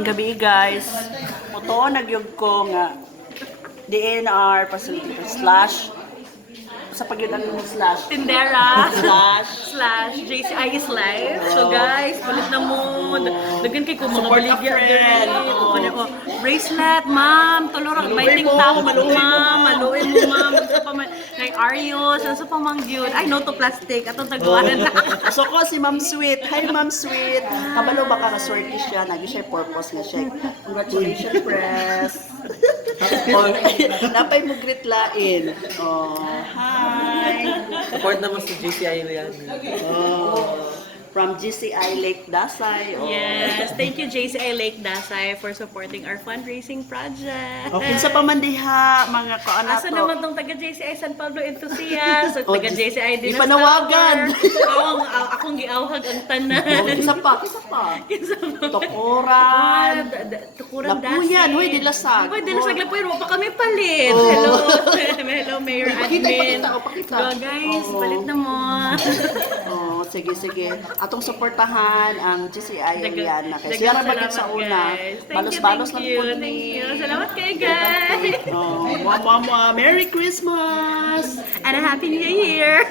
Mayong gabi guys. Motoo nagyog ko nga DNR facility slash sa pagyudan mo slash Tindera slash slash JCI is live. So guys, palit na mo. Dagan kay ko mga Support a baligya friend. diri. Bracelet, ma'am. Tulorang biting tao, ma'am. Maluin mo, ma'am. Sa pa man kay Arios, sa pa mang gyud. Ay, no to plastic. Atong tagwanan na. So ko si Ma'am Sweet. Hi Ma'am Sweet. Kabalo ba ka swerte siya, nagi siya purpose nga siya. Congratulations press. Or napay mo greet lain. Oh, hi. Support naman sa JCI yan. Oh, from JCI Lake Dasay. Oh. Yes, thank you JCI Lake Dasay for supporting our fundraising project. Okay, sa pamandiha mga kaana Asa to. naman tong taga JCI San Pablo Enthusiast, o taga JCI din. Ipanawagan. Akong giawhag ang tanan. Oh, isa pa. Tokoran. Tukuran Lapuyan, hoy dilasag. Hoy, dilasag lapuyan, wala pa kami palit. Oh. Hello. Hello, Mayor Admin. Pakita. Go guys, Oh. palit na mo. Oh, sige. Atong suportahan ang GCI yan na kay Dagang siya ra bagit sa salamat, una. guys. Balos-balos lang po Thank you. Salamat kayo guys. Oh, Merry Christmas! And a Happy New Year.